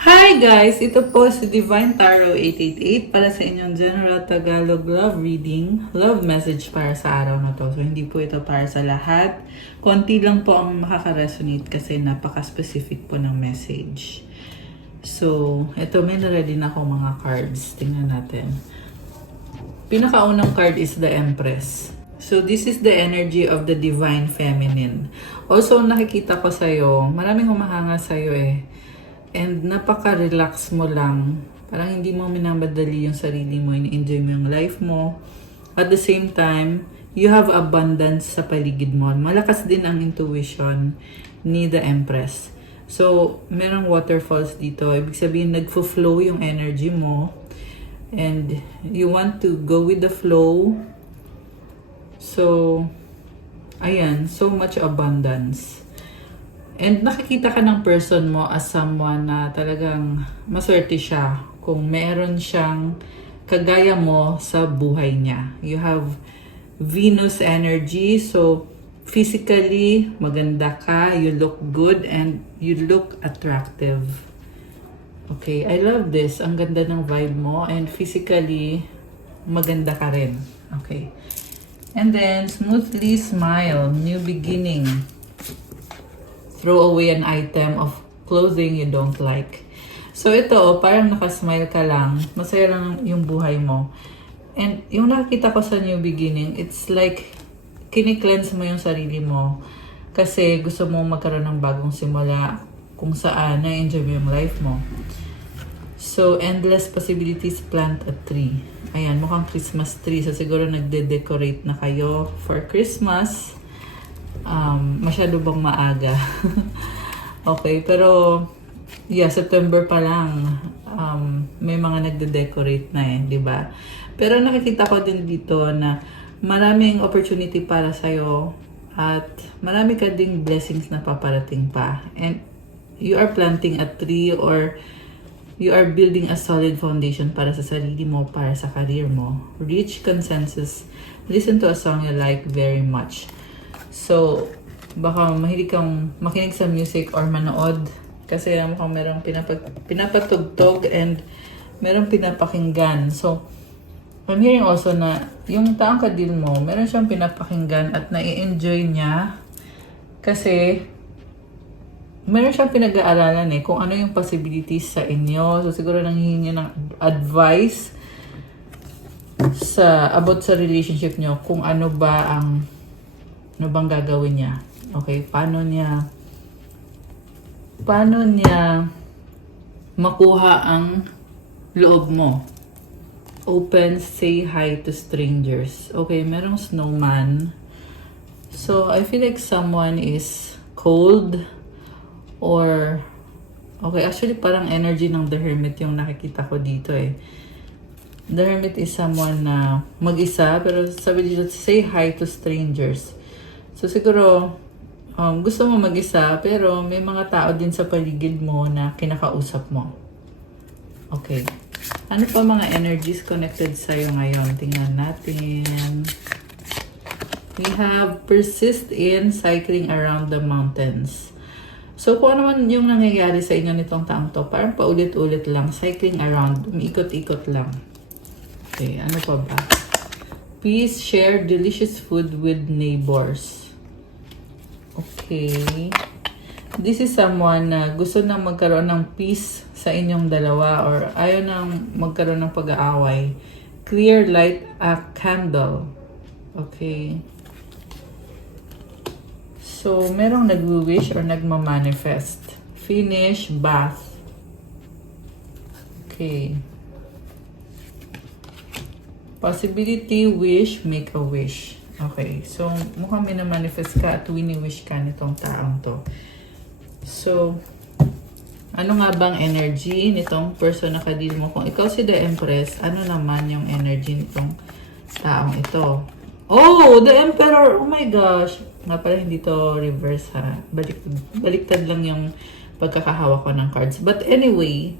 Hi guys! Ito po si Divine Tarot 888 para sa inyong General Tagalog Love Reading, love message para sa araw na to. So hindi po ito para sa lahat. Konti lang po ang makaka-resonate kasi napaka-specific po ng message. So, ito may na-ready na ako mga cards. Tingnan natin. Pinakaunang card is the Empress. So, this is the energy of the Divine Feminine. Also, nakikita ko sa'yo, maraming humahanga sa'yo eh. And napaka-relax mo lang. Parang hindi mo minamadali yung sarili mo, in-enjoy mo yung life mo. At the same time, you have abundance sa paligid mo. Malakas din ang intuition ni the Empress. So, merong waterfalls dito. Ibig sabihin, nagfo-flow yung energy mo. And you want to go with the flow. So, ayan, so much abundance. And nakikita ka ng person mo as someone na talagang maswerte siya kung meron siyang kagaya mo sa buhay niya. You have Venus energy, so physically maganda ka, you look good, and you look attractive. Okay, I love this. Ang ganda ng vibe mo, and physically maganda ka rin. Okay. And then, smoothly smile, new beginning. Throw away an item of clothing you don't like. So ito, parang nakasmile ka lang. Masaya lang yung buhay mo. And yung nakita ko sa new beginning, it's like kini-cleanse mo yung sarili mo. Kasi gusto mo magkaroon ng bagong simula kung saan na-enjoy mo yung life mo. So, endless possibilities, plant a tree. Ayan, mukhang Christmas tree. So siguro nagde-decorate na kayo for Christmas. Masyado bang maaga? Okay, pero yeah, September pa lang may mga nagde-decorate na di ba? Pero nakikita ko din dito na maraming opportunity para sa'yo at marami ka ding blessings na paparating pa. And you are planting a tree or you are building a solid foundation para sa sarili mo, para sa career mo. Reach consensus. Listen to a song you like very much. So, baka mahilig kang makinig sa music or manood kasi mukhang merong pinapatugtog and merong pinapakinggan. So, I'm hearing also na yung taong kadil mo, meron siyang pinapakinggan at nai-enjoy niya kasi meron siyang pinag-aaralan kung ano yung possibilities sa inyo. So, siguro nanghihingi ng advice about sa relationship nyo kung ano bang gagawin niya. Okay, paano niya makuha ang loob mo. Open, say hi to strangers. Okay, merong snowman. So, I feel like someone is cold or okay, actually parang energy ng The Hermit yung nakikita ko dito The Hermit is someone na mag-isa pero sabi dito, say hi to strangers. So siguro, gusto mo mag-isa, pero may mga tao din sa paligid mo na kinakausap mo. Okay. Ano pa mga energies connected sa'yo ngayon? Tingnan natin. We have persist in cycling around the mountains. So kung ano man yung nangyayari sa inyo nitong taong to, parang paulit-ulit lang, cycling around, umiikot-ikot lang. Okay, ano pa ba? Please share delicious food with neighbors. Okay. This is someone na gusto na magkaroon ng peace sa inyong dalawa or ayaw nang magkaroon ng pag-aaway. Clear light a candle. Okay. So, merong nag-wish or nagmamanifest. Finish bath. Okay. Possibility, wish, make a wish. Okay, so mukhang minamanifest ka at wini-wish ka nitong taong to. So, ano nga bang energy nitong person na kadil mo? Kung ikaw si The Empress, ano naman yung energy nitong taong ito? Oh, The Emperor! Oh my gosh! Nga pala hindi to reverse ha. Baliktad lang yung pagkakahawa ko ng cards. But anyway,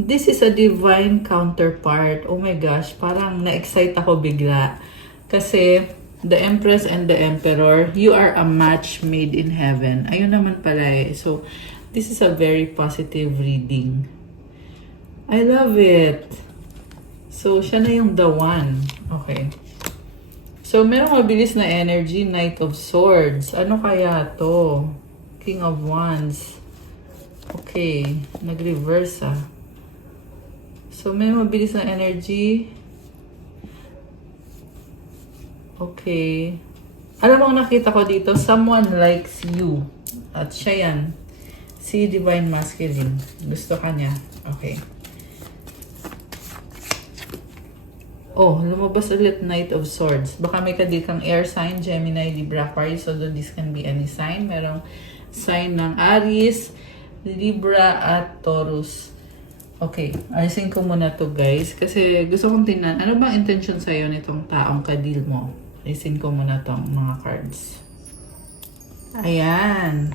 this is a divine counterpart. Oh my gosh, parang na-excite ako bigla. Kasi the Empress and the Emperor, you are a match made in heaven. Ayun naman pala So, this is a very positive reading. I love it. So, siya na yung the one. Okay. So, merong mabilis na energy, Knight of Swords. Ano kaya to? King of Wands. Okay. Nag-reverse ah. So, may mabilis na energy. Okay. Alam mo, nakita ko dito, someone likes you. At siya yan. Si Divine Masculine. Gusto ka niya. Okay. Oh, lumabas ulit Knight of Swords. Baka may kadikang air sign, Gemini, Libra, Aquarius. Although this can be any sign. Merong sign ng Aries, Libra, at Taurus. Okay, ayusin ko muna to guys. Kasi gusto kong tingnan, ano bang intention sa'yo nitong taong kadil mo? Ayusin ko muna tong mga cards. Ayan.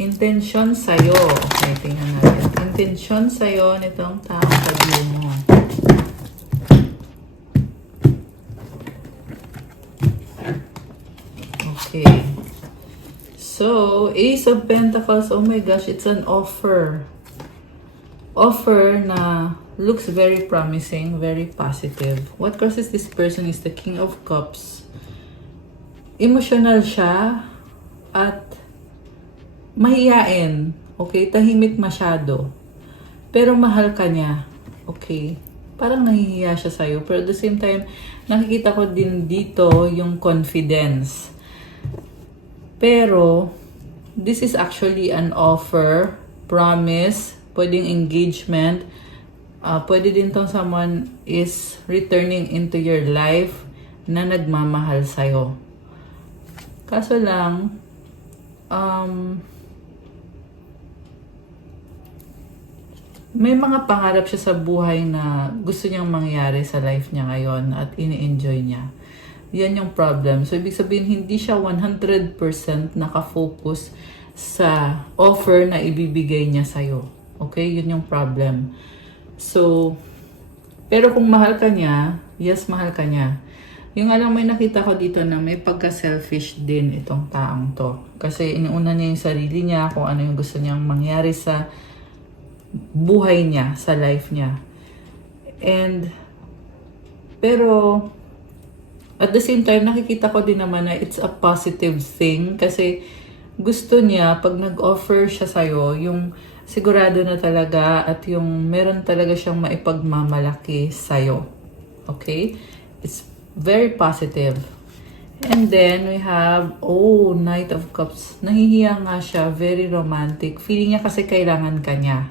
Intention sa'yo. Okay, tingnan natin. Intention sa'yo nitong taong kadil mo. Okay. So, Ace of Pentacles. Oh my gosh, it's an offer. Offer na looks very promising, very positive. What causes this person is the King of Cups. Emotional siya at mahiyain. Okay, tahimik masyado. Pero mahal ka niya. Okay. Parang nahihiya siya sa'yo. Pero at the same time, nakikita ko din dito yung confidence. Pero, this is actually an offer, promise, pwedeng engagement. Pwede din tong someone is returning into your life na nagmamahal sa'yo. Kaso lang, may mga pangarap siya sa buhay na gusto niyang mangyari sa life niya ngayon at ini-enjoy niya. Yan yung problem. So, ibig sabihin, hindi siya 100% nakafocus sa offer na ibibigay niya sa'yo. Okay? Yun yung problem. So, pero kung mahal ka niya, yes, mahal ka niya. Yung alam, may nakita ko dito na may pagka-selfish din itong taong to. Kasi inuuna niya yung sarili niya, kung ano yung gusto niyang mangyari sa buhay niya, sa life niya. And, pero, at the same time, nakikita ko din naman na it's a positive thing kasi gusto niya, pag nag-offer siya sa'yo, yung sigurado na talaga at yung meron talaga siyang maipagmamalaki sa'yo. Okay? It's very positive. And then, we have, Knight of Cups. Nahihiya nga siya, very romantic. Feeling niya kasi kailangan ka niya.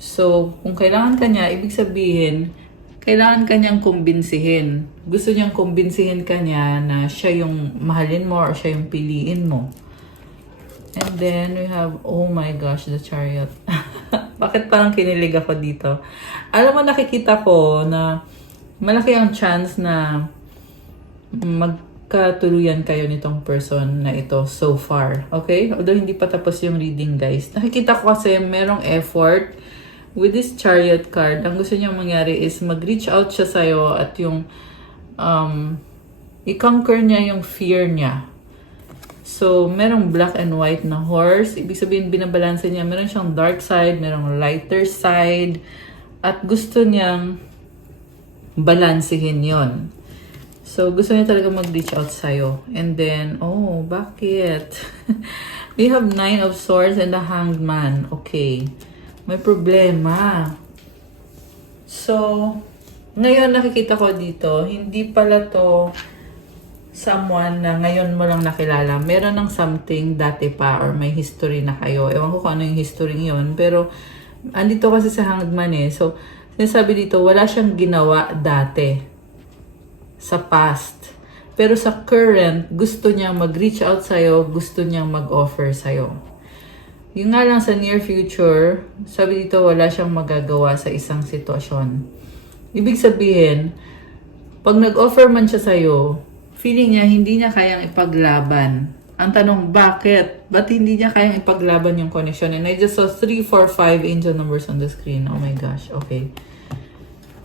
So, kung kailangan ka niya, ibig sabihin, kailangan kanyang kumbinsihin. Gusto niyang kumbinsihin kanya na siya yung mahalin mo or siya yung piliin mo. And then, we have, oh my gosh, the Chariot. Bakit parang kinilig ako dito? Alam mo, nakikita ko na malaki ang chance na magkatuluyan kayo nitong person na ito so far. Okay? Although hindi pa tapos yung reading, guys. Nakikita ko kasi merong effort. With this Chariot card, ang gusto niyang mangyari is mag-reach out siya sa'yo at yung i-conquer niya yung fear niya. So, merong black and white na horse. Ibig sabihin, binabalanse niya. Meron siyang dark side, merong lighter side. At gusto niyang balansehin yon. So, gusto niya talaga mag-reach out sa'yo. And then, bakit? We have 9 of Swords and the Hanged Man. Okay. May problema. So, ngayon nakikita ko dito, hindi pala to someone na ngayon mo lang nakilala. Meron ng something dati pa or may history na kayo. Ewan ko kung ano yung history yun. Pero, andito kasi sa Hanged Man eh. So, sinasabi dito, wala siyang ginawa dati sa past. Pero sa current, gusto niyang mag-reach out sa'yo, gusto niyang mag-offer sa'yo. Yung nga lang sa near future, sabi dito wala siyang magagawa sa isang sitwasyon. Ibig sabihin, pag nag-offer man siya sa'yo, feeling niya hindi niya kayang ipaglaban. Ang tanong, bakit? Ba't hindi niya kayang ipaglaban yung connection? And I just saw 3, 4, 5 angel numbers on the screen. Oh my gosh, okay.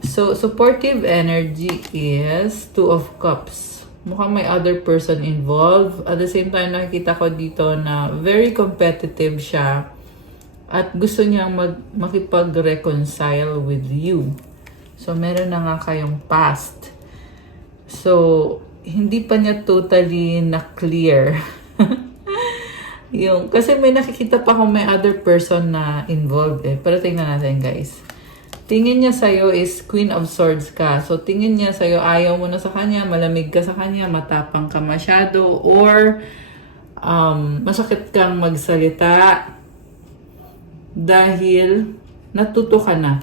So, supportive energy is 2 of Cups. Mukhang may other person involved. At the same time, nakikita ko dito na very competitive siya. At gusto niyang makipag-reconcile with you. So, meron na nga kayong past. So, hindi pa niya totally na-clear. Kasi may nakikita pa kung may other person na involved eh. Pero tingnan natin guys. Tingin niya sa'yo is Queen of Swords ka. So, tingin niya sa'yo, ayaw mo na sa kanya, malamig ka sa kanya, matapang ka masyado, or masakit kang magsalita dahil natuto ka na.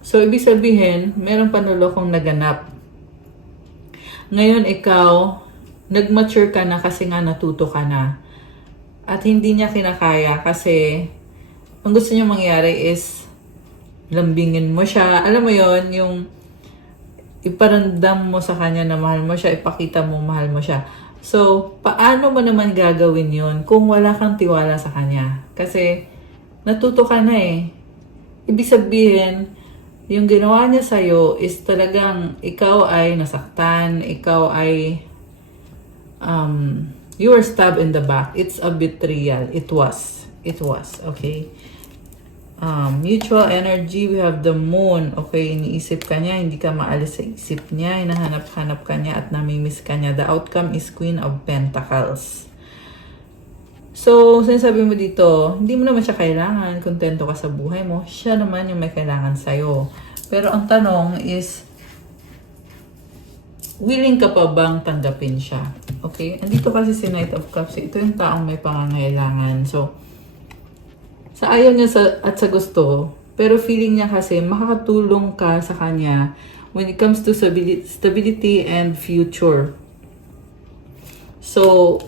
So, ibig sabihin, meron panulokong naganap. Ngayon, ikaw, nag-mature ka na kasi nga natuto ka na. At hindi niya kinakaya kasi ang gusto niya mangyari is lambingin mo siya. Alam mo yon, yung iparandam mo sa kanya na mahal mo siya, ipakita mo mahal mo siya. So, paano mo naman gagawin yon kung wala kang tiwala sa kanya? Kasi natuto ka na eh. Ibig sabihin, yung ginawa niya sa'yo is talagang ikaw ay nasaktan, ikaw ay you were stabbed in the back. It's a betrayal. It was, okay? Mutual energy, we have the moon. Okay, iniisip ka niya, hindi ka maalis sa isip niya, hinahanap-hanap ka niya at namimiss ka niya. The outcome is Queen of Pentacles. So, sinasabi mo dito, hindi mo naman siya kailangan, kontento ka sa buhay mo, siya naman yung may kailangan sa'yo. Pero ang tanong is, willing ka pa bang tanggapin siya? Okay? Andito kasi si Knight of Cups, ito yung taong may pangangailangan. So, sa ayaw niya at sa gusto, pero feeling niya kasi makakatulong ka sa kanya when it comes to stability and future. So,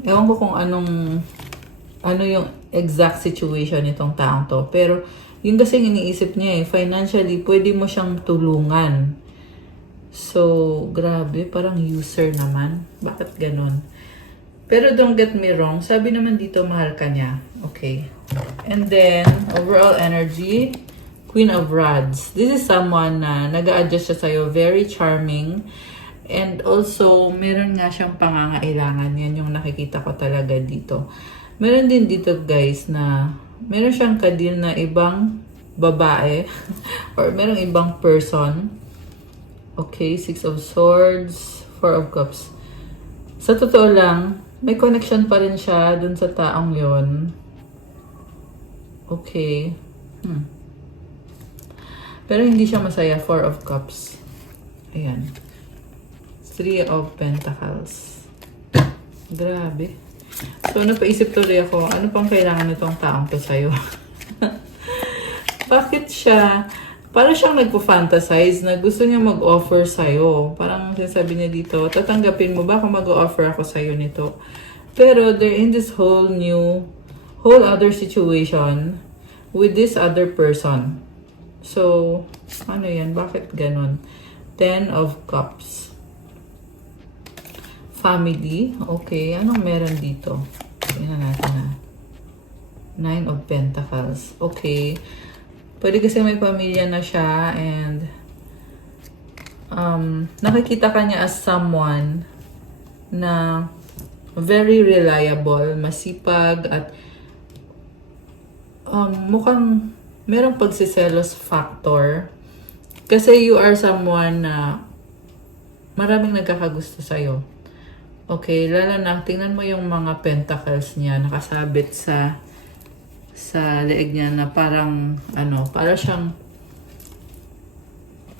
ewan ko kung ano yung exact situation nitong taong to. Pero, yung kasi iniisip niya financially, pwede mo siyang tulungan. So, grabe, parang user naman. Bakit ganun? Pero don't get me wrong, sabi naman dito, mahal ka niya. Okay. And then, overall energy, Queen of Rods. This is someone na nag-a-adjust siya sa'yo, very charming. And also, meron nga siyang pangangailangan. Yan yung nakikita ko talaga dito. Meron din dito guys na meron siyang kadil na ibang babae or merong ibang person. Okay, 6 of Swords, 4 of Cups. Sa totoo lang, may connection pa rin siya dun sa taong yon. Okay. Pero hindi siya masaya, 4 of Cups. Ayan. 3 of Pentacles. Grabe. So, napaisip tuloy ako, ano pang kailangan nitong taong to sa'yo? Bakit siya, parang siyang nagpo-fantasize na gusto niya mag-offer sa'yo. Parang sinasabi niya dito, tatanggapin mo ba kung mag-offer ako sa'yo nito? Pero they're in this whole other situation with this other person. So, ano yan? Bakit ganun? 10 of Cups. Family. Okay. Anong meron dito? Tingnan natin na. 9 of Pentacles. Okay. Pwede kasi may pamilya na siya and nakikita ka niya as someone na very reliable, masipag at mukhang merong pagsiselos factor. Kasi you are someone na maraming nagkakagusto sa'yo. Okay, lalo na, tingnan mo yung mga pentacles niya nakasabit sa leeg niya na parang,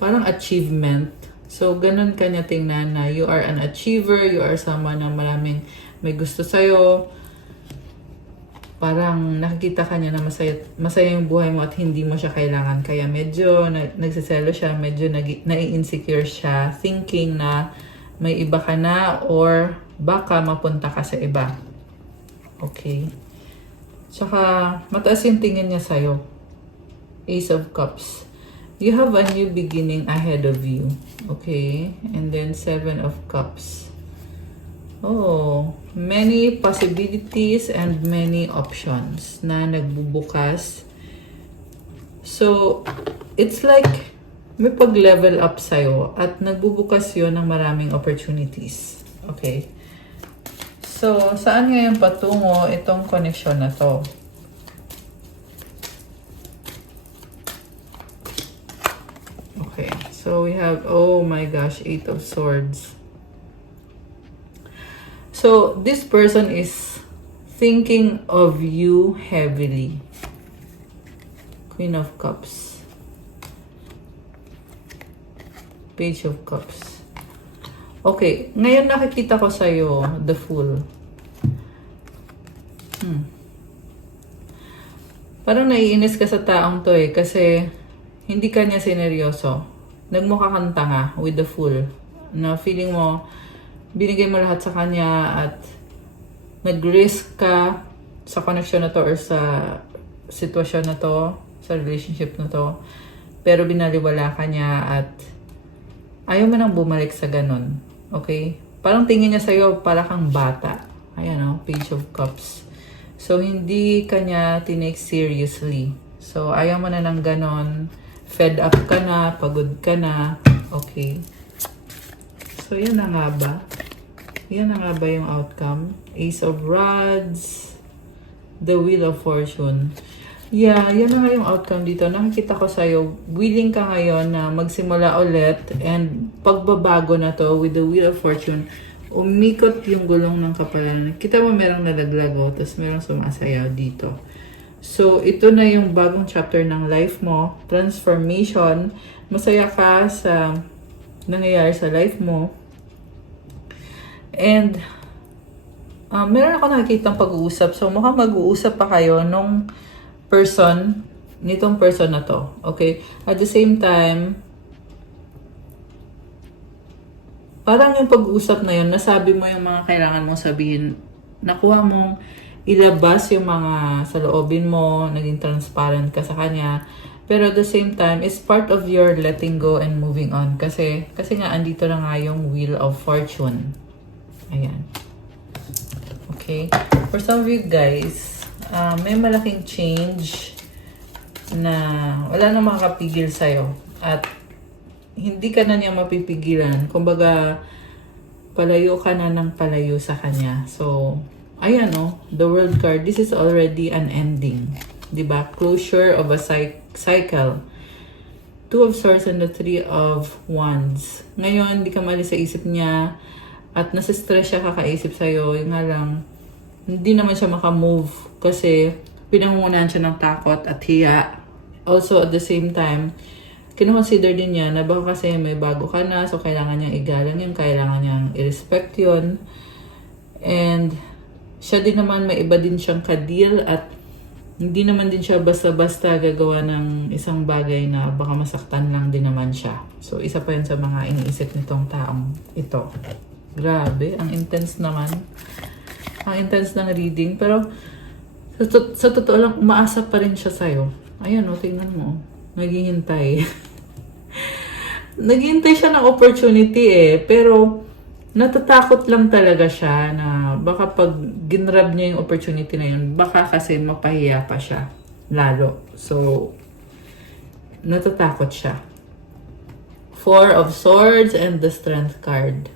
parang achievement. So, ganun ka niya tingnan na you are an achiever, you are someone na maraming may gusto sa'yo. Parang nakikita ka niya na masaya yung buhay mo at hindi mo siya kailangan. Kaya medyo nagsiselo siya, medyo nai-insecure siya, thinking na may iba ka na or baka mapunta ka sa iba. Okay. Tsaka mataas yung tingin niya sa'yo. Ace of Cups. You have a new beginning ahead of you. Okay. And then 7 of Cups. Oh, many possibilities and many options na nagbubukas. So, it's like may pag-level up sa'yo at nagbubukas yun ng maraming opportunities. Okay. So, So, saan ngayon patungo itong connection na to? Okay, so we have, oh my gosh, 8 of Swords. So, this person is thinking of you heavily. Queen of Cups. Page of Cups. Okay, ngayon nakikita ko sa'yo, the Fool. Parang naiinis ka sa taong to eh, kasi hindi ka niya sineryoso. Nagmukha kang tanga with the Fool. Na feeling mo, binigay mo lahat sa kanya at nag-risk ka sa connection na to or sa sitwasyon na to, sa relationship na to. Pero binaliwala ka niya at ayaw mo nang bumalik sa ganun. Okay? Parang tingin niya sa'yo para kang bata. Ayan o, Page of Cups. So, hindi ka niya tinake seriously. So, ayaw mo na ng ganon. Fed up ka na, pagod ka na. Okay. So, yan na nga ba? Yan na nga ba yung outcome? Ace of Rods. The Wheel of Fortune. Yeah, yan na nga yung outcome dito. Nakikita ko sa'yo, willing ka ngayon na magsimula ulit and pagbabago na to with the Wheel of Fortune, umikot yung gulong ng kapalaran. Kita mo merong nalaglag o, tapos merong sumasayaw dito. So, ito na yung bagong chapter ng life mo. Transformation. Masaya ka sa nangyayari sa life mo. And, meron ako nakikita pag-uusap. So, mukhang mag-uusap pa kayo nung nitong person na to. Okay? At the same time, parang yung pag-uusap na yun, nasabi mo yung mga kailangan mong sabihin, nakuha mong ilabas yung mga sa loobin mo, naging transparent ka sa kanya. Pero at the same time, it's part of your letting go and moving on. Kasi nga, andito na nga yung Wheel of Fortune. Ayan. Okay? For some of you guys, may malaking change na wala na makakapigil sa'yo. At hindi ka na niya mapipigilan. Kumbaga, palayo ka na ng palayo sa kanya. So, ayan o, the World card, this is already an ending. Diba? Closure of a cycle. Two of Swords and the Three of Wands. Ngayon, hindi ka mali sa isip niya at nasistress siya kakaisip sa'yo. Yung nga lang, hindi naman siya makamove kasi pinangungunahan siya ng takot at hiya. Also, at the same time, kinoconsider din niya na baka kasi may bago ka na, so kailangan niyang igalang yun, kailangan niyang i-respect yun. And siya din naman, may iba din siyang ka-deal at hindi naman din siya basta-basta gagawa ng isang bagay na baka masaktan lang din naman siya. So, isa pa yun sa mga iniisip nitong taong ito. Grabe, ang intense naman. Ang intense ng reading. Pero, sa totoo lang, umaasa pa rin siya sa'yo. Ayan o, tingnan mo. Naghihintay. Naghihintay siya ng opportunity eh. Pero, natatakot lang talaga siya na baka pag ginrab niya yung opportunity na yun, baka kasi mapahiya pa siya. Lalo. So, natatakot siya. Four of Swords and the Strength card.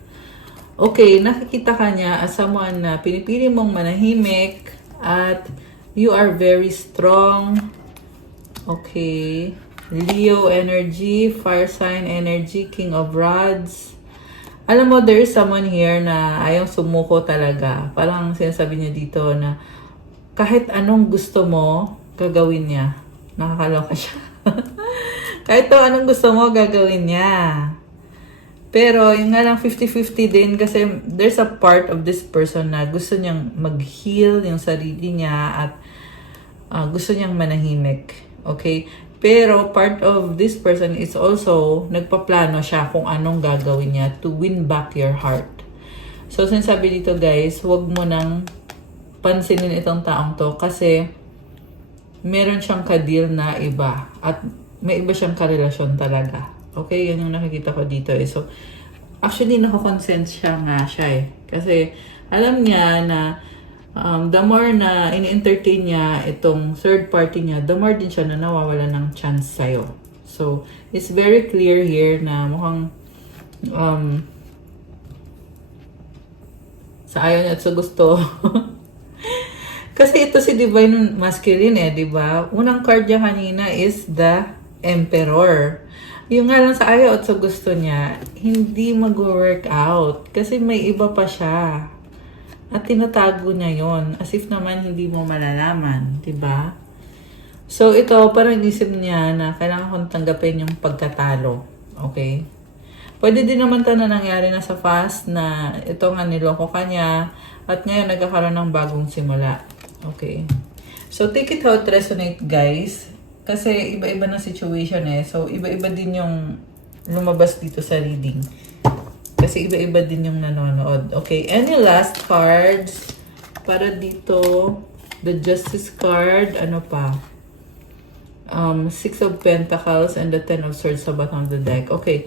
Okay, nakikita ka niya as someone na pinipili mong manahimik at you are very strong. Okay. Leo energy, fire sign energy, King of Rods. Alam mo, there is someone here na ayaw sumuko talaga. Parang sinasabi niya dito na kahit anong gusto mo, gagawin niya. Nakakaloka siya. Kahit anong gusto mo, gagawin niya. Pero, yung nga lang 50-50 din kasi there's a part of this person na gusto niyang mag-heal yung sarili niya at gusto niyang manahimik. Okay? Pero, part of this person is also nagpaplano siya kung anong gagawin niya to win back your heart. So, sinasabi dito guys, huwag mo nang pansinin itong taong to kasi meron siyang ka-deal na iba at may iba siyang karelasyon talaga. Okay, yan yung nakikita ko dito eh. So, actually, nakakonsent siya nga siya eh. Kasi, alam niya na the more na in-entertain niya itong third party niya, the more din siya na nawawala ng chance sa'yo. So, it's very clear here na mukhang Sa ayaw niya at sa gusto. Kasi ito si Divine Masculine eh, di ba? Unang card niya kanina is the Emperor. Yung nga lang sa ayaw at sa gusto niya, hindi mag-work out. Kasi may iba pa siya. At tinatago niya yon, as if naman hindi mo malalaman, di ba? So ito, parang isip niya na kailangan kong tanggapin yung pagkatalo. Okay? Pwede din naman ito na nangyari na sa past na ito nga niloko ka niya at ngayon nagkakaroon ng bagong simula. Okay. So, take it how it resonate, guys. Kasi iba-iba na situation eh. So, iba-iba din yung lumabas dito sa reading. Kasi iba-iba din yung nanonood. Okay. Any last cards para dito? The Justice card. Ano pa? Six of Pentacles and the Ten of Swords sa bottom of the deck. Okay.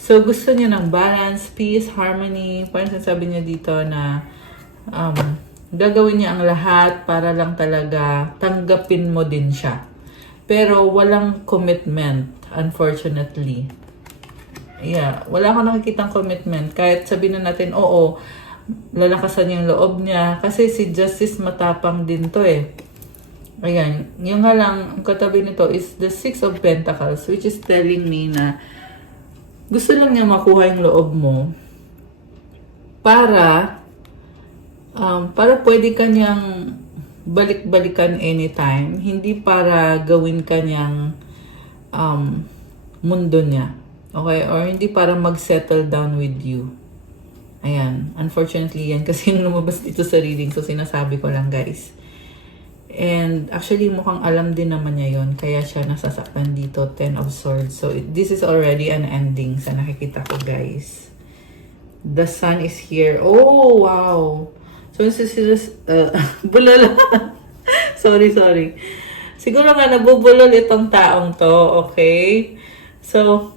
So, gusto niya ng balance, peace, harmony. Parang sabi niya dito na gagawin niya ang lahat para lang talaga tanggapin mo din siya. Pero walang commitment, unfortunately. Yeah, wala akong nakikitang commitment. Kahit sabihin na natin, oo, lalakasan yung loob niya. Kasi si Justice matapang din to eh. Ayan, yung nga lang, ang katabi nito is the Six of Pentacles, which is telling me na gusto lang niya makuha yung loob mo para pwede kanyang balik-balikan anytime, hindi para gawin kanyang mundo niya. Okay? Or hindi para mag-settle down with you. Ayan. Unfortunately, yan kasi yung lumabas dito sa reading. So, sinasabi ko lang, guys. And actually, mukhang alam din naman niya yon, kaya siya nasasaktan dito, Ten of Swords. So, this is already an ending sa nakikita ko, guys. The sun is here. Oh, wow! So, bulol. sorry. Siguro nga, nabubulol itong taong to, okay? So,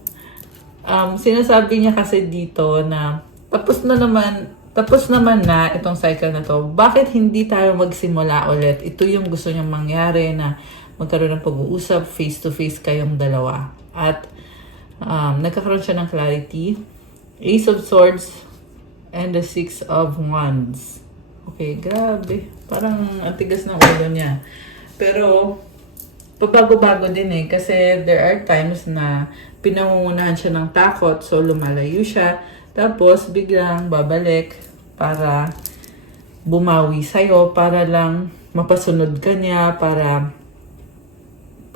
sinasabi niya kasi dito na tapos naman na itong cycle na to. Bakit hindi tayo magsimula ulit? Ito yung gusto niyang mangyari na magkaroon ng pag-uusap, face-to-face kayong dalawa. At nagkakaroon siya ng clarity. Ace of Swords and the Six of Wands. Okay, grabe. Parang atigas ng ulo niya. Pero, pabago-bago din eh. Kasi there are times na pinangungunahan siya ng takot. So, lumalayo siya. Tapos, biglang babalik para bumawi sa'yo. Para lang mapasunod ka niya. Para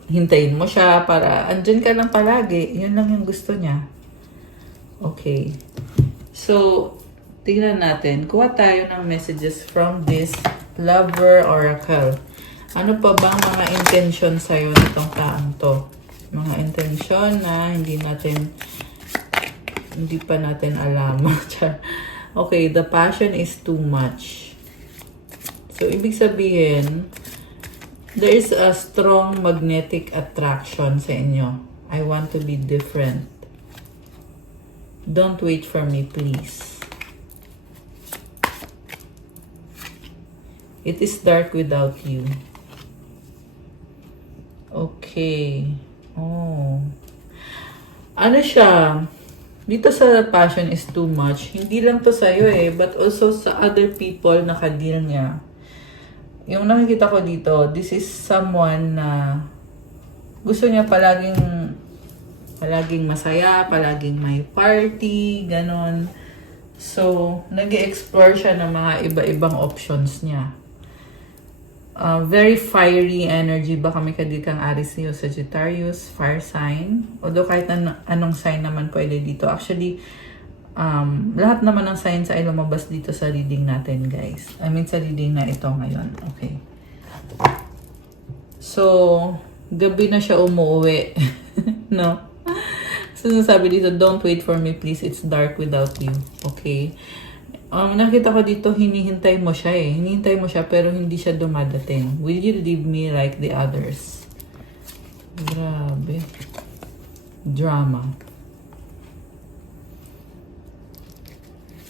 hintayin mo siya. Para andyan ka lang palagi. Yun lang yung gusto niya. Okay. So, tingnan natin. Kuha tayo ng messages from this Lover Oracle. Ano pa bang mga intention sa'yo nitong taong to? Mga intention na hindi pa natin alam. Okay, the passion is too much. So, ibig sabihin, there is a strong magnetic attraction sa inyo. I want to be different. Don't wait for me, please. It is dark without you. Okay. Oh. Ano siya? Dito sa passion is too much. Hindi lang to sa'yo eh, but also sa other people na ka-deal niya. Yung nakikita ko dito, this is someone na gusto niya palaging masaya, palaging may party, ganon. So, nag-explore siya ng mga iba-ibang options niya. Very fiery energy. Baka may kadikang Aries, Leo, Sagittarius, fire sign. Although kahit anong sign naman pwede dito. Actually, lahat naman ng signs ay lumabas dito sa reading natin, guys. I mean, sa reading na ito ngayon. Okay. So, gabi na siya umuwi. No? So, sabi dito, don't wait for me, please. It's dark without you. Okay? Nakita ko dito, hinihintay mo siya eh. Hinihintay mo siya pero hindi siya dumadating. Will you leave me like the others? Grabe. Drama.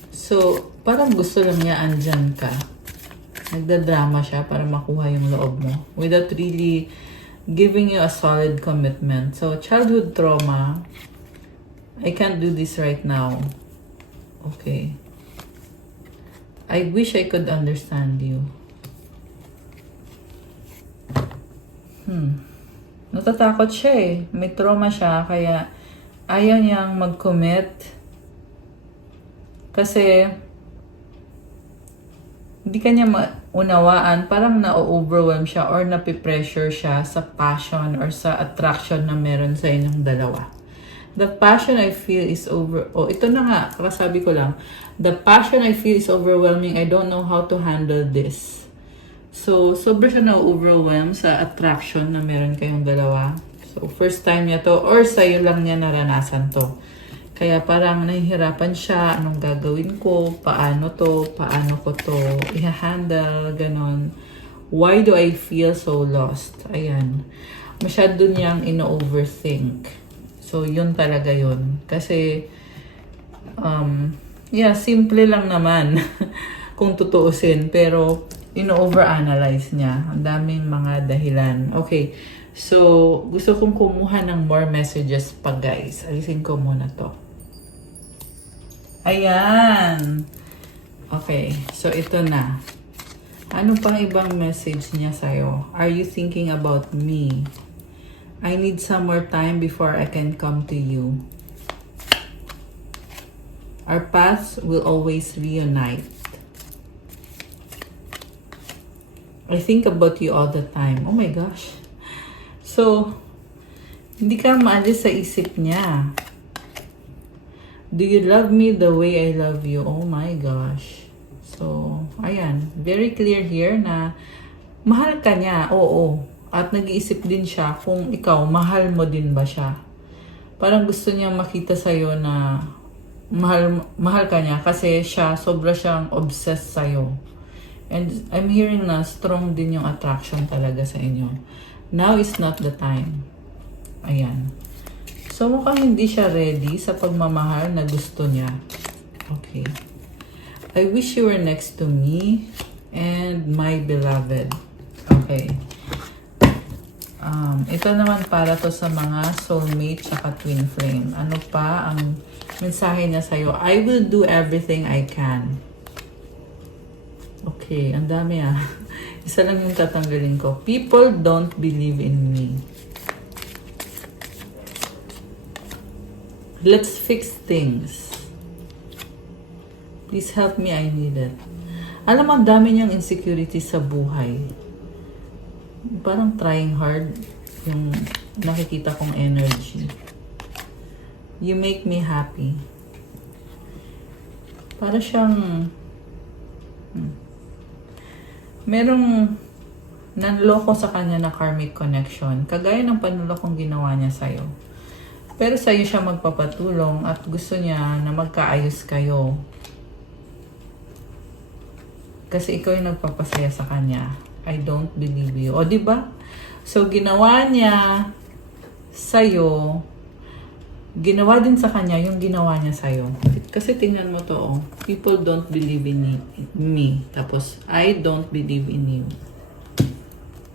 So, parang gusto lang niya andyan ka. Nagda-drama siya para makuha yung loob mo. Without really giving you a solid commitment. So, childhood trauma. I can't do this right now. Okay. I wish I could understand you. Natatakot siya eh. May trauma siya, kaya ayaw niyang mag-commit. Kasi hindi kanya maunawaan, parang na-overwhelm siya or napipressure siya sa passion or sa attraction na meron sa inyong dalawa. The passion I feel is ito na nga, kasabi ko lang. The passion I feel is overwhelming. I don't know how to handle this. So, sobra siya na-overwhelm sa attraction na meron kayong dalawa. So, first time niya to or sa'yo lang niya naranasan to. Kaya parang nahihirapan siya, anong gagawin ko, paano ko to i-handle, ganon. Why do I feel so lost? Ayan. Masyado niyang ino-overthink. So, yun talaga yun. Kasi, simple lang naman kung tutuusin. Pero, ino-overanalyze niya. Ang daming mga dahilan. Okay. So, gusto kong kumuha ng more messages pa, guys. Alisin ko muna to. Ayan. Okay. So, ito na. Ano pang ibang message niya sa'yo? Are you thinking about me? I need some more time before I can come to you. Our paths will always reunite. I think about you all the time. Oh my gosh. So, hindi ka maalis sa isip niya. Do you love me the way I love you? Oh my gosh. So, ayan. Very clear here na mahal ka niya. Oo. At nag-iisip din siya kung ikaw, mahal mo din ba siya. Parang gusto niya makita sa'yo na mahal ka niya kasi sobra siyang obsessed sa'yo. And I'm hearing na strong din yung attraction talaga sa inyo. Now is not the time. Ayan. So, mukhang hindi siya ready sa pagmamahal na gusto niya. Okay. I wish you were next to me and my beloved. Okay. Ito naman para to sa mga soulmate tsaka twin flame. Ano pa ang mensahe niya sa'yo? I will do everything I can. Okay, ang dami ah. Isa lang yung tatanggalin ko. People don't believe in me. Let's fix things. Please help me, I need it. Alam mo, ang dami niyang insecurity sa buhay. Parang trying hard yung nakikita kong energy. You make me happy. Para siyang merong nanloko sa kanya na karmic connection. Kagaya ng panlolokong ginawa niya sa'yo. Pero sa'yo siya magpapatulong at gusto niya na magkaayos kayo. Kasi ikaw yung nagpapasaya sa kanya. I don't believe you. O, diba? So, ginawa niya sa'yo, ginawa din sa kanya yung ginawa niya sa'yo. Kasi tingnan mo to, oh. People don't believe in me. Tapos, I don't believe in you.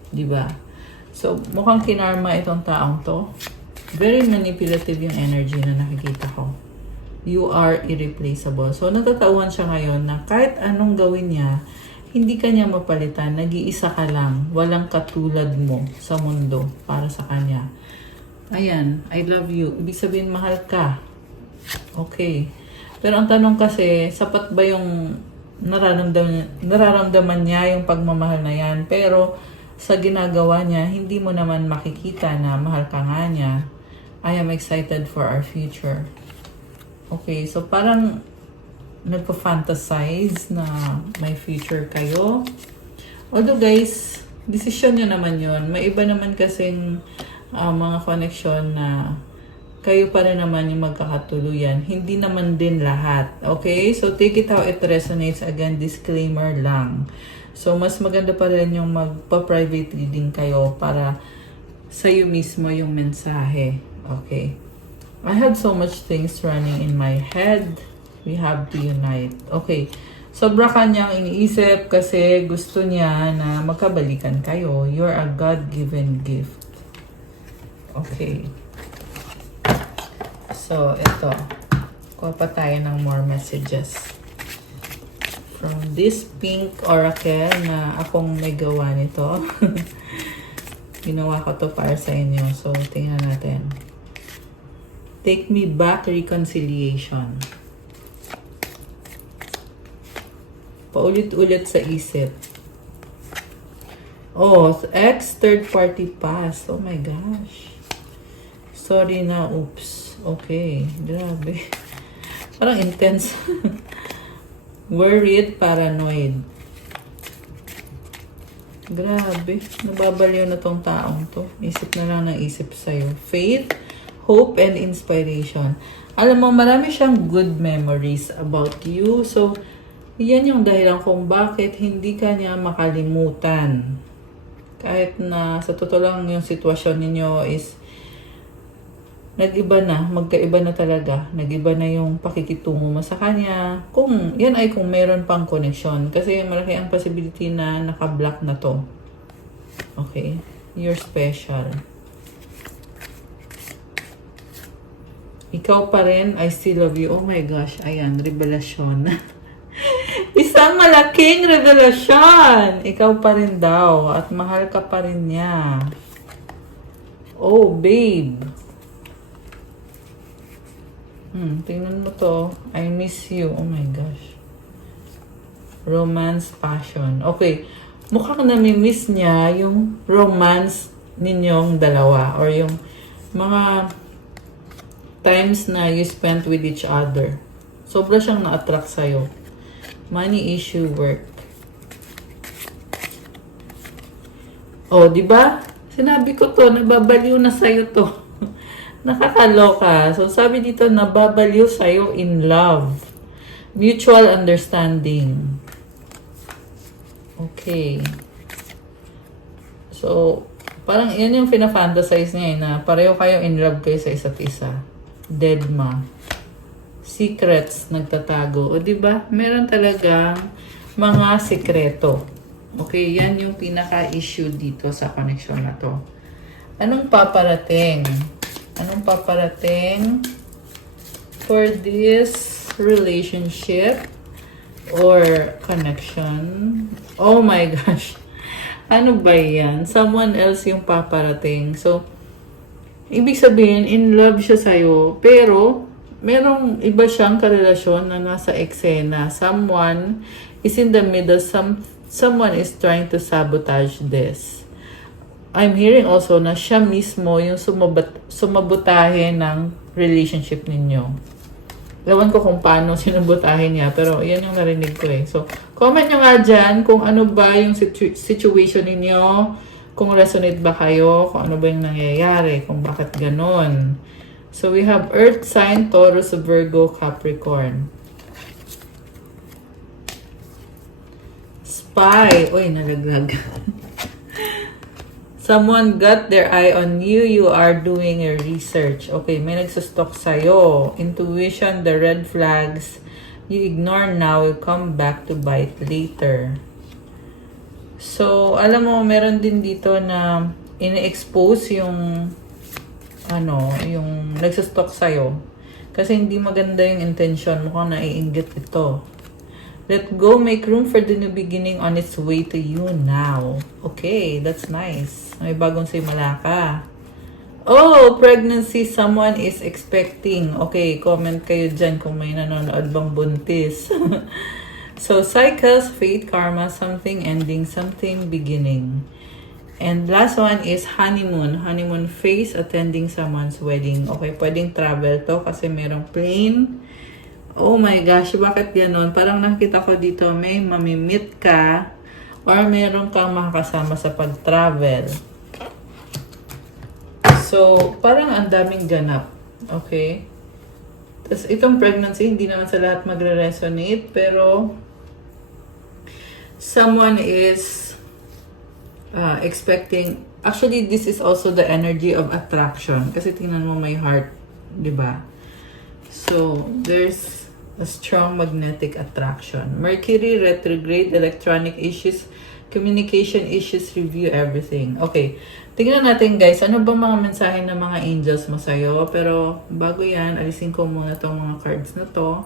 Diba? So, mukhang kinarma itong taong to. Very manipulative yung energy na nakikita ko. You are irreplaceable. So, natatauhan siya ngayon na kahit anong gawin niya, hindi ka niya mapalitan. Nag-iisa ka lang. Walang katulad mo sa mundo para sa kanya. Ayan, I love you. Ibig sabihin, mahal ka. Okay. Pero ang tanong kasi, sapat ba yung nararamdaman niya yung pagmamahal na yan? Pero sa ginagawa niya, hindi mo naman makikita na mahal ka nga niya. I am excited for our future. Okay, so parang nagpa-fantasize na may future kayo. Although guys, decision nyo naman yun. May iba naman kasing mga connection na kayo pa rin naman yung magkakatuluyan. Hindi naman din lahat. Okay? So take it how it resonates. Again, disclaimer lang. So mas maganda pa rin yung magpa-private reading kayo para sa'yo mismo yung mensahe. Okay? I had so much things running in my head. We have to unite. Okay. Sobra kanyang iniisip kasi gusto niya na magkabalikan kayo. You're a God-given gift. Okay. So, ito. Kuha pa tayo ng more messages. from this pink oracle na akong may gawa nito. Ginawa ko to para sa inyo. So, tingnan natin. Take me back, reconciliation. Paulit-ulit sa isip. Oh, ex third party past. Oh my gosh. Sorry na, oops. Okay, grabe. Parang intense. Worried, paranoid. Grabe. Nababaliw na tong taong to. Isip na lang ng isip sa'yo. Faith, hope, and inspiration. Alam mo, marami siyang good memories about you. So, yan yung dahilan kung bakit hindi ka niya makalimutan. Kahit na sa totoo lang yung sitwasyon ninyo is nag-iba na, magkaiba na talaga. Nag-iba na yung pakikitungo mo sa kanya. Kung, yan ay kung meron pang connection. Kasi malaki ang possibility na naka-block na to. Okay? You're special. Ikaw pa rin, I still love you. Oh my gosh, ayan, revelasyon. Isang malaking revelasyon. Ikaw pa rin daw at mahal ka pa rin niya. Oh, babe. Tingnan mo to. I miss you. Oh my gosh. Romance, passion. Okay. Mukhang nami-miss niya yung romance ninyong dalawa or yung mga times na you spent with each other. Sobra siyang na-attract sa'yo. Money issue, work. Oh, di ba? Sinabi ko to, nababaliw na sa'yo to. Nakakaloka. So, sabi dito, nababaliw sa'yo in love. Mutual understanding. Okay. So, parang yan yung fina-fantasize niya na pareho kayo in love kayo sa isa't isa. Deadma. Secrets nagtatago. O, di ba? Meron talagang mga sekreto. Okay, yan yung pinaka-issue dito sa connection na to. Anong paparating? Anong paparating for this relationship or connection? Oh my gosh. Ano ba yan? Someone else yung paparating. So, ibig sabihin, in love siya sa'yo, pero merong iba siyang karelasyon na nasa eksena. Someone is in the middle. Someone is trying to sabotage this. I'm hearing also na siya mismo yung sumabotahe ng relationship ninyo. Ewan ko kung paano sinubotahe niya, pero yan yung narinig ko eh. So, comment nyo nga dyan kung ano ba yung situation ninyo, kung resonate ba kayo, kung ano ba yung nangyayari, kung bakit ganon. So, we have Earth sign, Taurus, Virgo, Capricorn. Spy. Uy, nalaglag. Someone got their eye on you. You are doing your research. Okay, may nagsustok sa'yo. Intuition, the red flags. You ignore now, will come back to bite later. So, alam mo, meron din dito na ini-expose yung yung nagsustok sa'yo. Kasi hindi maganda yung intention mo kung naiinggit ito. Let go, make room for the new beginning on its way to you now. Okay, that's nice. May bagong simula ka. Oh, pregnancy, someone is expecting. Okay, comment kayo dyan kung may nanonood bang buntis. So, cycles, fate, karma, something ending, something beginning. And last one is honeymoon. Honeymoon phase, attending someone's wedding. Okay, pwedeng travel to kasi merong plane. Oh my gosh, bakit ganon? Parang nakita ko dito, may mamimit ka or meron kang makakasama sa pag-travel. So, parang ang daming ganap. Okay? Tapos, itong pregnancy, hindi naman sa lahat magre-resonate, pero someone is expecting, actually, this is also the energy of attraction. Kasi tingnan mo may heart, di ba? So, there's a strong magnetic attraction. Mercury, retrograde, electronic issues, communication issues, review everything. Okay, tingnan natin guys, ano ba mga mensahe ng mga angels mo sa'yo? Pero bago yan, alisin ko muna tong mga cards na to.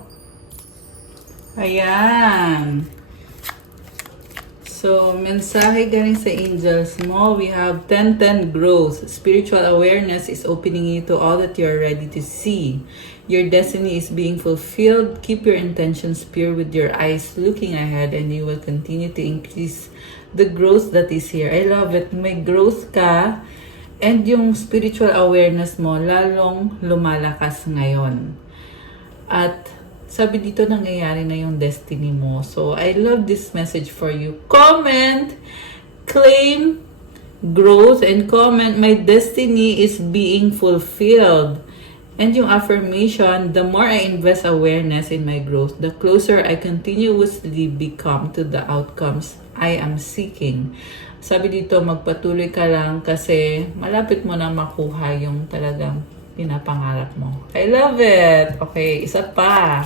Ayan. So, mensahe galing sa angels mo, we have 10-10 growth. Spiritual awareness is opening you to all that you are ready to see. Your destiny is being fulfilled. Keep your intentions pure with your eyes looking ahead and you will continue to increase the growth that is here. I love it. May growth ka and yung spiritual awareness mo lalong lumalakas ngayon. At sabi dito nangyayari na yung destiny mo. So, I love this message for you. Comment, claim, growth, and comment, my destiny is being fulfilled. And yung affirmation, the more I invest awareness in my growth, the closer I continuously become to the outcomes I am seeking. Sabi dito, magpatuloy ka lang kasi malapit mo na makuha yung talagang pinapangarap mo. I love it! Okay, isa pa.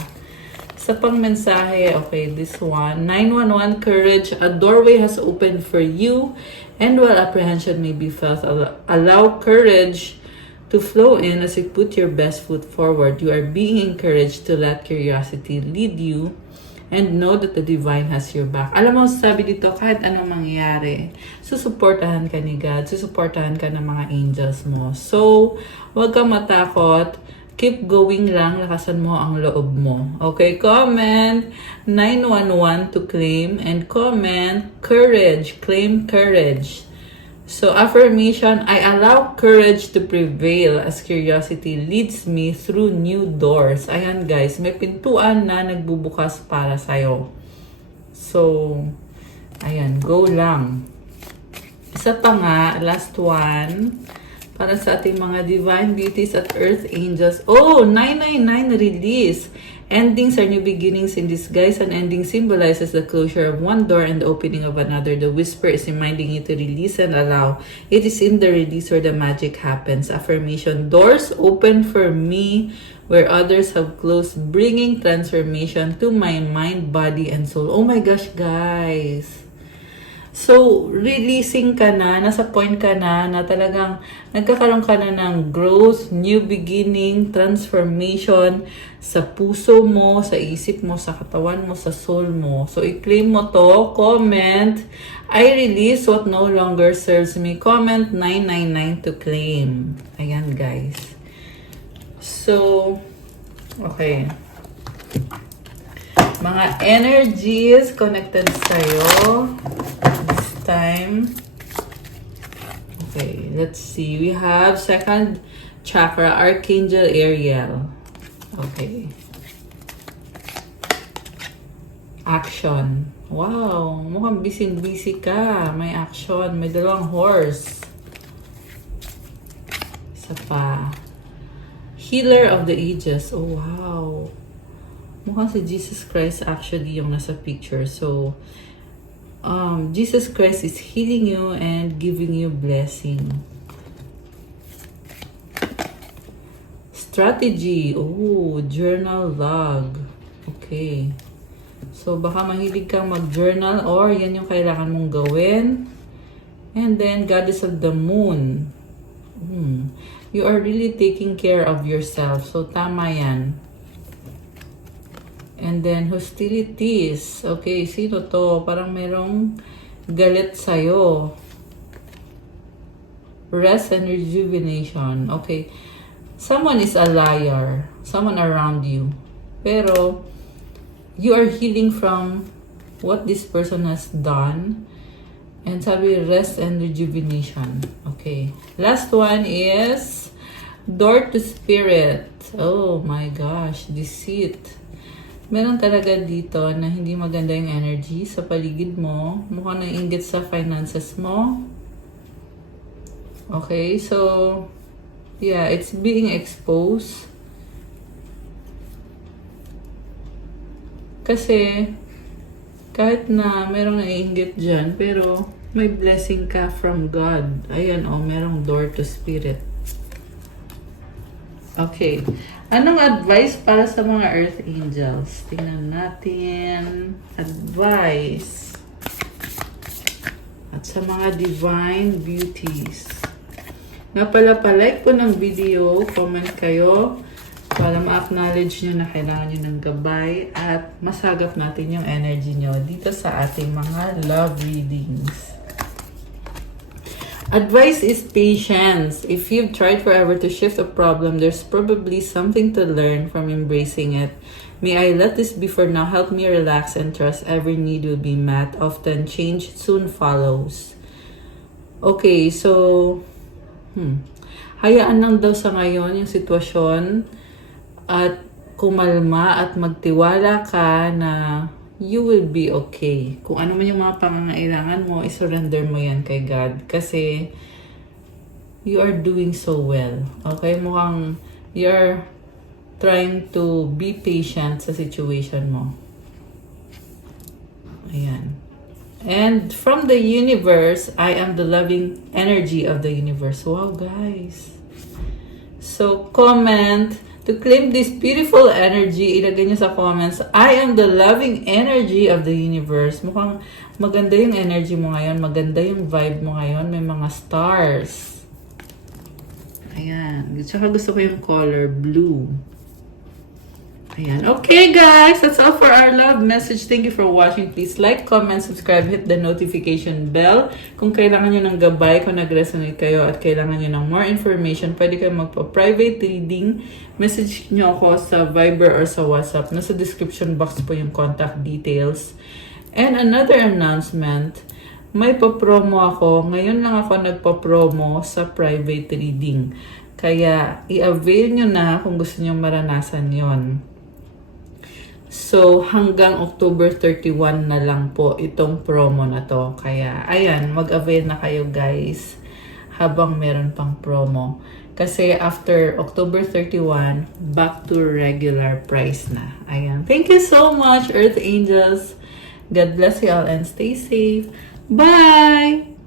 Isa pang mensahe. Okay, this one. 911 courage. A doorway has opened for you and while apprehension may be felt, allow courage to flow in as you put your best foot forward. You are being encouraged to let curiosity lead you and know that the divine has your back. Alam mo, sabi dito, kahit anong mangyari, susuportahan ka ni God, susuportahan ka ng mga angels mo. So, huwag kang matakot. Keep going lang, lakasan mo ang loob mo. Okay, comment 911 to claim and comment courage, claim courage. So, affirmation, I allow courage to prevail as curiosity leads me through new doors. Ayan guys, may pintuan na nagbubukas para sa'yo. So, ayan, go lang. Isa pa nga, last one, para sa ating mga divine beauties at earth angels. Oh, 999 release. Endings are new beginnings in disguise. An ending symbolizes the closure of one door and the opening of another. The whisper is reminding you to release and allow. It is in the release where the magic happens. Affirmation, doors open for me where others have closed, bringing transformation to my mind, body, and soul. Oh my gosh, guys. So, releasing ka na, nasa point ka na talagang nagkakaroon ka na ng growth, new beginning, transformation sa puso mo, sa isip mo, sa katawan mo, sa soul mo. So, i-claim mo to, comment, I release what no longer serves me. Comment 999 to claim. Ayan, guys. So, okay. Mga energies connected sa'yo this time. Okay, let's see. We have second chakra, Archangel Ariel. Okay. Action. Wow, mukhang busy ka. May action. May dalawang horse. Isa pa. Healer of the Ages. Oh, wow. Mukhang si Jesus Christ actually yung nasa picture. So, Jesus Christ is healing you and giving you blessing. Strategy. Oh, journal log. Okay. So, baka mahilig kang mag-journal or yan yung kailangan mong gawin. And then, Goddess of the Moon. You are really taking care of yourself. So, tama yan. And then, hostilities. Okay, sino to? Parang merong galit sa'yo. Rest and rejuvenation. Okay. Someone is a liar. Someone around you. Pero, you are healing from what this person has done. And sabi, rest and rejuvenation. Okay. Last one is door to spirit. Oh my gosh. Deceit. Meron talaga dito na hindi maganda yung energy sa paligid mo. Mukhang naiinggit sa finances mo. Okay, so, yeah, it's being exposed. Kasi, kahit na merong naiinggit dyan, pero may blessing ka from God. Ayan, oh, merong door to spirit. Okay. Anong advice para sa mga Earth Angels? Tingnan natin. Advice. At sa mga Divine Beauties. Nga pala, like po ng video, comment kayo. Para ma-acknowledge nyo na kailangan nyo ng gabay at masagap natin yung energy nyo dito sa ating mga love readings. Advice is patience. If you've tried forever to shift a problem, there's probably something to learn from embracing it. May I let this be for now. Help me relax and trust every need will be met. Often change soon follows. Okay, so hayaan lang daw sa ngayon yung sitwasyon at kumalma at magtiwala ka na you will be okay. Kung ano man yung mga pangangailangan mo, isurrender mo yan kay God. Kasi you are doing so well. Okay? Mukhang you're trying to be patient sa situation mo. Ayan. And from the universe, I am the loving energy of the universe. Wow, guys. So, comment to claim this beautiful energy. Ilagay nyo sa comments, I am the loving energy of the universe. Mukhang maganda yung energy mo ngayon. Maganda yung vibe mo ngayon. May mga stars. Ayan. Tsaka gusto ko yung color blue. Ayan. Okay, guys. That's all for our love message. Thank you for watching. Please like, comment, subscribe, hit the notification bell. Kung kailangan nyo ng gabay, kung nag-resonate kayo at kailangan nyo ng more information, pwede kayo magpa-private reading. Message nyo ako sa Viber or sa WhatsApp. Nasa description box po yung contact details. And another announcement, may pa-promo ako. Ngayon lang ako nagpa-promo sa private reading. Kaya, i-avail nyo na kung gusto nyo maranasan yon. So, hanggang October 31 na lang po itong promo na to. Kaya, ayan, mag-avail na kayo guys habang meron pang promo. Kasi after October 31, back to regular price na. Ayan. Thank you so much, Earth Angels. God bless you all and stay safe. Bye!